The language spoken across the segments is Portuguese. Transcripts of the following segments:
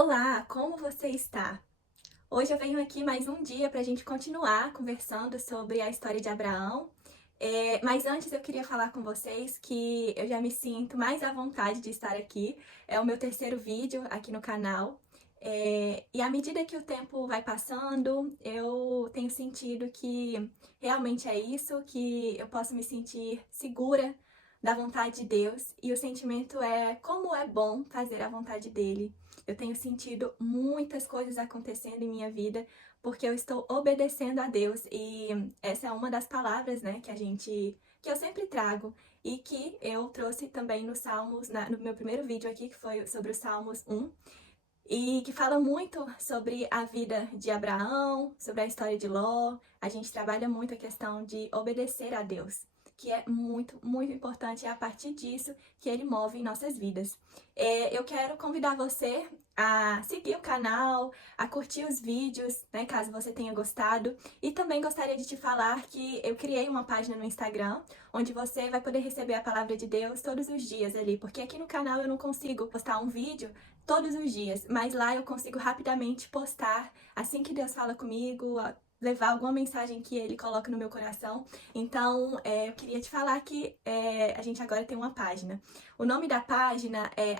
Olá, como você está? Hoje eu venho aqui mais um dia para a gente continuar conversando sobre a história de Abraão. Mas antes eu queria falar com vocês que eu já me sinto mais à vontade de estar aqui. É o meu terceiro vídeo aqui no canal. E à medida que o tempo vai passando, eu tenho sentido que realmente é isso, que eu posso me sentir segura da vontade de Deus. E o sentimento é como é bom fazer a vontade dele. Eu tenho sentido muitas coisas acontecendo em minha vida porque eu estou obedecendo a Deus e essa é uma das palavras, né, que eu sempre trago e que eu trouxe também nos Salmos, no meu primeiro vídeo aqui, que foi sobre os Salmos 1, e que fala muito sobre a vida de Abraão, sobre a história de Ló. A gente trabalha muito a questão de obedecer a Deus, que é muito, muito importante. É a partir disso que ele move em nossas vidas. Eu quero convidar você a seguir o canal, a curtir os vídeos, né, caso você tenha gostado. E também gostaria de te falar que eu criei uma página no Instagram, onde você vai poder receber a palavra de Deus todos os dias ali, porque aqui no canal eu não consigo postar um vídeo todos os dias, mas lá eu consigo rapidamente postar assim que Deus fala comigo, levar alguma mensagem que Ele coloca no meu coração. Então, eu queria te falar que a gente agora tem uma página. O nome da página é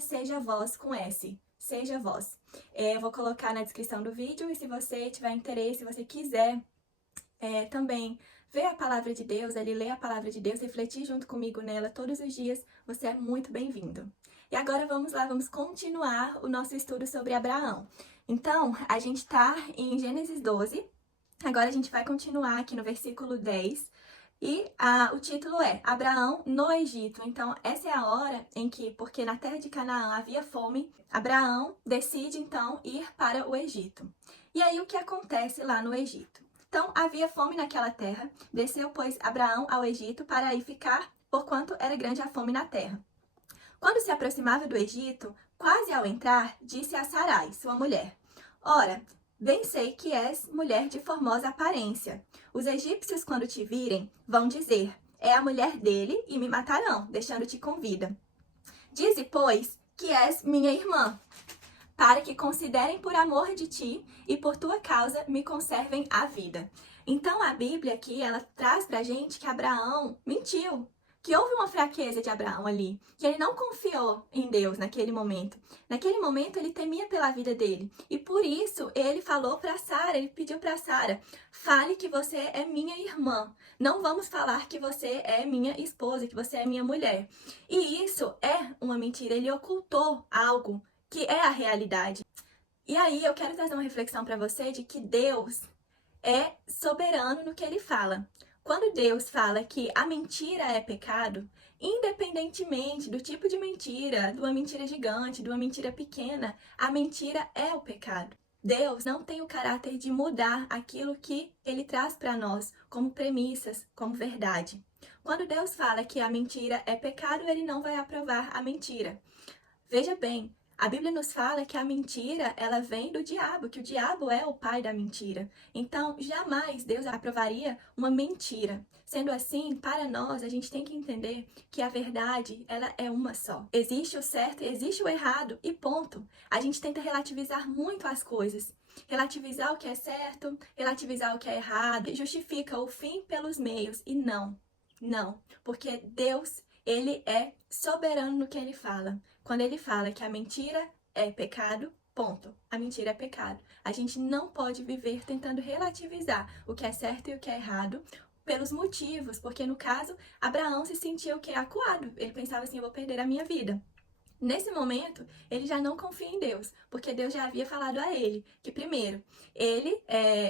@sejavoz com S. Seja Voz. Eu vou colocar na descrição do vídeo e se você tiver interesse, se você quiser também ver a palavra de Deus, ali ler a palavra de Deus, refletir junto comigo nela todos os dias, você é muito bem-vindo. E agora vamos lá, vamos continuar o nosso estudo sobre Abraão. Então, a gente está em Gênesis 12, agora a gente vai continuar aqui no versículo 10, e o título é Abraão no Egito. Então, essa é a hora em que, porque na terra de Canaã havia fome, Abraão decide então ir para o Egito. E aí o que acontece lá no Egito? Então, havia fome naquela terra, desceu, pois, Abraão ao Egito para aí ficar, porquanto era grande a fome na terra. Quando se aproximava do Egito, quase ao entrar, disse a Sarai, sua mulher: Ora, bem sei que és mulher de formosa aparência. Os egípcios, quando te virem, vão dizer: É a mulher dele, e me matarão, deixando-te com vida. Dize, pois, que és minha irmã, para que considerem por amor de ti e por tua causa me conservem a vida. Então a Bíblia aqui, ela traz pra gente que Abraão mentiu, que houve uma fraqueza de Abraão ali, que ele não confiou em Deus naquele momento. Naquele momento ele temia pela vida dele e por isso ele falou para Sara, ele pediu para Sara: fale que você é minha irmã, não vamos falar que você é minha esposa, que você é minha mulher. E isso é uma mentira, ele ocultou algo que é a realidade. E aí eu quero trazer uma reflexão para você de que Deus é soberano no que ele fala. Quando Deus fala que a mentira é pecado, independentemente do tipo de mentira, de uma mentira gigante, de uma mentira pequena, a mentira é o pecado. Deus não tem o caráter de mudar aquilo que ele traz para nós como premissas, como verdade. Quando Deus fala que a mentira é pecado, ele não vai aprovar a mentira. Veja bem, a Bíblia nos fala que a mentira, ela vem do diabo, que o diabo é o pai da mentira. Então, jamais Deus aprovaria uma mentira. Sendo assim, para nós, a gente tem que entender que a verdade, ela é uma só. Existe o certo e existe o errado e ponto. A gente tenta relativizar muito as coisas. Relativizar o que é certo, relativizar o que é errado, e justifica o fim pelos meios. E não, porque Deus, ele é soberano no que ele fala. Quando ele fala que a mentira é pecado, ponto. A mentira é pecado. A gente não pode viver tentando relativizar o que é certo e o que é errado pelos motivos, porque no caso, Abraão se sentia o que? Acuado. Ele pensava assim: eu vou perder a minha vida. Nesse momento, ele já não confia em Deus, porque Deus já havia falado a ele que, primeiro, ele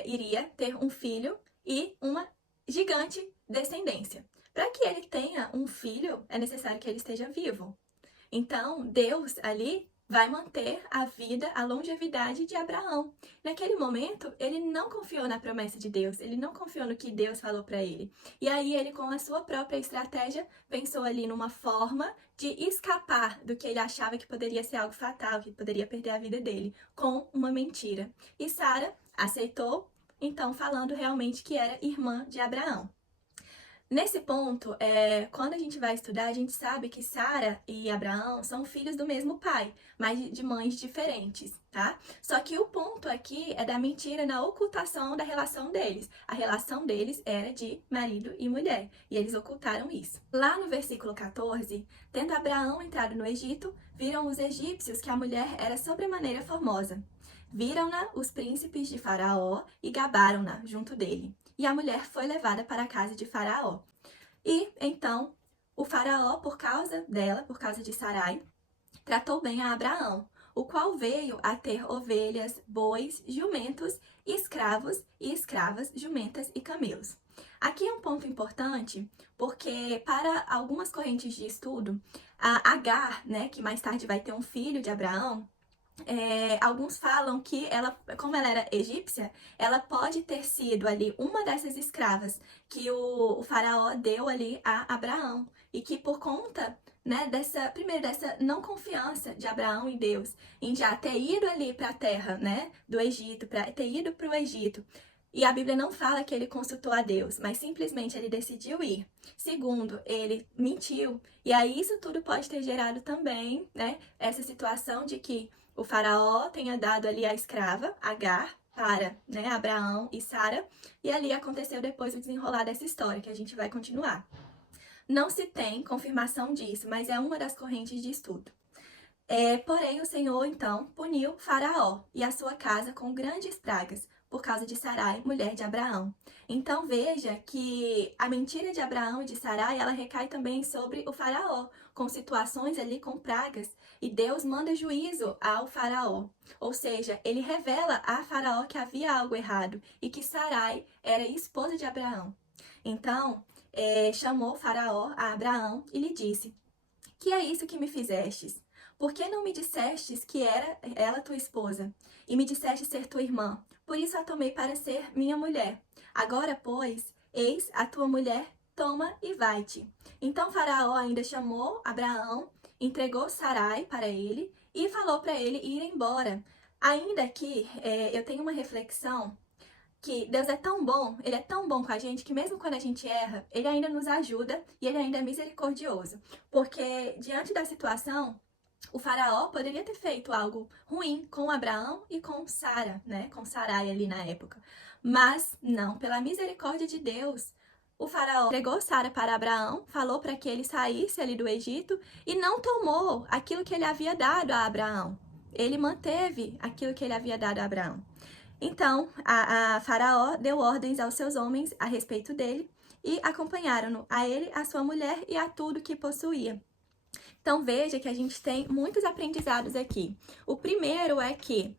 iria ter um filho e uma gigante descendência. Para que ele tenha um filho, é necessário que ele esteja vivo. Então, Deus ali vai manter a vida, a longevidade de Abraão. Naquele momento, ele não confiou na promessa de Deus, ele não confiou no que Deus falou para ele. E aí ele, com a sua própria estratégia, pensou ali numa forma de escapar do que ele achava que poderia ser algo fatal, que poderia perder a vida dele, com uma mentira. E Sara aceitou, então falando realmente que era irmã de Abraão. Nesse ponto, quando a gente vai estudar, a gente sabe que Sara e Abraão são filhos do mesmo pai, mas de mães diferentes, tá? Só que o ponto aqui é da mentira na ocultação da relação deles. A relação deles era de marido e mulher, e eles ocultaram isso. Lá no versículo 14, tendo Abraão entrado no Egito, viram os egípcios que a mulher era sobremaneira formosa. Viram-na os príncipes de Faraó e gabaram-na junto dele. E a mulher foi levada para a casa de Faraó. E então o Faraó, por causa dela, por causa de Sarai, tratou bem a Abraão, o qual veio a ter ovelhas, bois, jumentos, escravos e escravas, jumentas e camelos. Aqui é um ponto importante, porque para algumas correntes de estudo, a Agar, né, que mais tarde vai ter um filho de Abraão, alguns falam que ela, como ela era egípcia, ela pode ter sido ali uma dessas escravas que o faraó deu ali a Abraão. E que por conta, né, dessa não confiança de Abraão em Deus, em já ter ido ali para a terra, né, do Egito, para ter ido para o Egito, e a Bíblia não fala que ele consultou a Deus, mas simplesmente ele decidiu ir. Segundo, ele mentiu. E aí isso tudo pode ter gerado também, né, essa situação de que o faraó tenha dado ali a escrava, Agar, para, né, Abraão e Sara, e ali aconteceu depois o desenrolar dessa história, que a gente vai continuar. Não se tem confirmação disso, mas é uma das correntes de estudo. Porém, o Senhor, então, puniu Faraó e a sua casa com grandes pragas, por causa de Sarai, mulher de Abraão. Então, veja que a mentira de Abraão e de Sarai, ela recai também sobre o Faraó, com situações ali com pragas, e Deus manda juízo ao Faraó. Ou seja, ele revela a Faraó que havia algo errado e que Sarai era esposa de Abraão. Então, chamou Faraó a Abraão e lhe disse: que é isso que me fizestes? Por que não me dissestes que era ela tua esposa? E me disseste ser tua irmã? Por isso a tomei para ser minha mulher. Agora, pois, eis a tua mulher, toma e vai-te. Então Faraó ainda chamou Abraão, entregou Sarai para ele e falou para ele ir embora. Ainda que eu tenho uma reflexão que Deus é tão bom, Ele é tão bom com a gente, que mesmo quando a gente erra, Ele ainda nos ajuda e Ele ainda é misericordioso. Porque diante da situação, o faraó poderia ter feito algo ruim com Abraão e com Sara, né? Com Sarai ali na época. Mas não, pela misericórdia de Deus, o faraó entregou Sara para Abraão, falou para que ele saísse ali do Egito e não tomou aquilo que ele havia dado a Abraão. Ele manteve aquilo que ele havia dado a Abraão. Então, a Faraó deu ordens aos seus homens a respeito dele e acompanharam-no, a ele, a sua mulher e a tudo que possuía. Então, veja que a gente tem muitos aprendizados aqui. O primeiro é que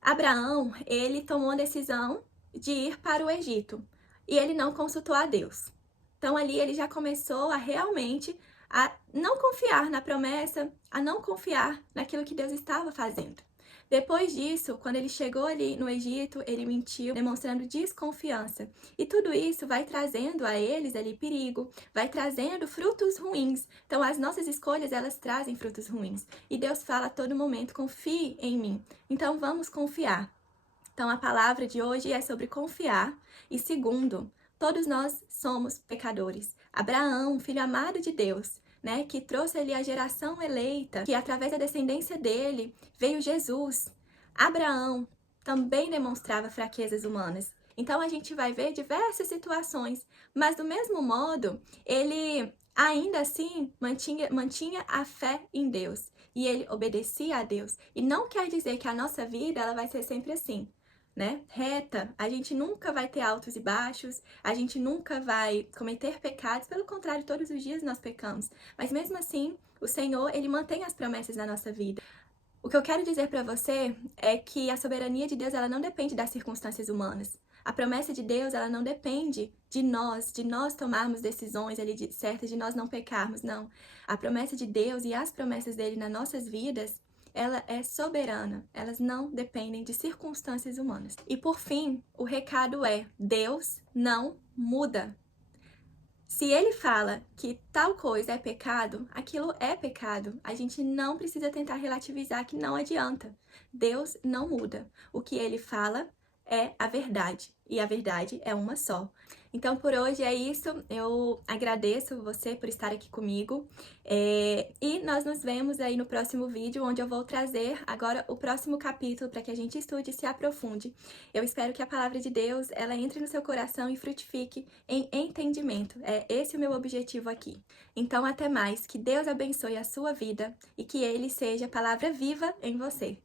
Abraão, ele tomou a decisão de ir para o Egito e ele não consultou a Deus. Então, ali ele já começou a realmente a não confiar na promessa, a não confiar naquilo que Deus estava fazendo. Depois disso, quando ele chegou ali no Egito, ele mentiu, demonstrando desconfiança. E tudo isso vai trazendo a eles ali perigo, vai trazendo frutos ruins. Então, as nossas escolhas, elas trazem frutos ruins. E Deus fala a todo momento: confie em mim. Então, vamos confiar. Então, a palavra de hoje é sobre confiar. E segundo, todos nós somos pecadores. Abraão, filho amado de Deus, né, que trouxe ali a geração eleita, que através da descendência dele veio Jesus. Abraão também demonstrava fraquezas humanas. Então a gente vai ver diversas situações, mas do mesmo modo, ele ainda assim mantinha a fé em Deus e ele obedecia a Deus. E não quer dizer que a nossa vida ela vai ser sempre assim, né? Reta, a gente nunca vai ter altos e baixos, a gente nunca vai cometer pecados, pelo contrário, todos os dias nós pecamos. Mas mesmo assim, o Senhor, ele mantém as promessas na nossa vida. O que eu quero dizer para você é que a soberania de Deus, ela não depende das circunstâncias humanas. A promessa de Deus, ela não depende de nós tomarmos decisões ali certas, de nós não pecarmos, não. A promessa de Deus e as promessas dele nas nossas vidas, ela é soberana, elas não dependem de circunstâncias humanas. E por fim, o recado é: Deus não muda. Se ele fala que tal coisa é pecado, aquilo é pecado. A gente não precisa tentar relativizar, que não adianta. Deus não muda. O que ele fala é a verdade, e a verdade é uma só. Então, por hoje é isso. Eu agradeço você por estar aqui comigo. E nós nos vemos aí no próximo vídeo, onde eu vou trazer agora o próximo capítulo para que a gente estude e se aprofunde. Eu espero que a palavra de Deus, ela entre no seu coração e frutifique em entendimento. É esse o meu objetivo aqui. Então, até mais. Que Deus abençoe a sua vida e que Ele seja palavra viva em você.